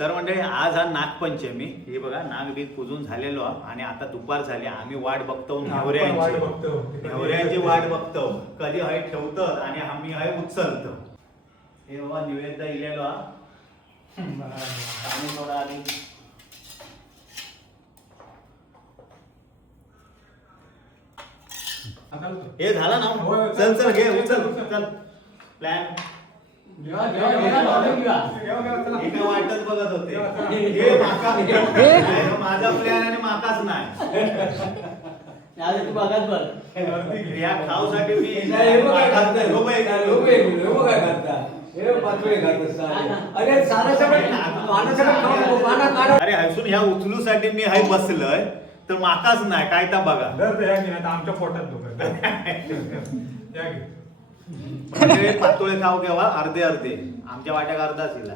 तर मंडळी आज हा नागपंचमी. हे बघा नागबीग पूजून झालेलो आणि आता दुपार झाली. आम्ही वाट बघतो नेवऱ्यांची वाट बघतो कधी हय ठेवतात आणि आम्ही हय उचलतो. हे बाबा निवेद्य इलेलो आणि थोडा आधी हे झालं ना. चल चल घे उचल चल प्लॅन एका वाटच बघत होते. हे माझा प्लॅन आणि माकाच नाही. या खाऊसाठी मी अरे हसून ह्या उचलूसाठी मी हाय बसलोय तर माकाच नाही काय तर बघा. आमच्या पोटात दुखत पातोळे खाऊ केव्हा अर्धे अर्धे आमच्या वाट्याक अर्धा असेल.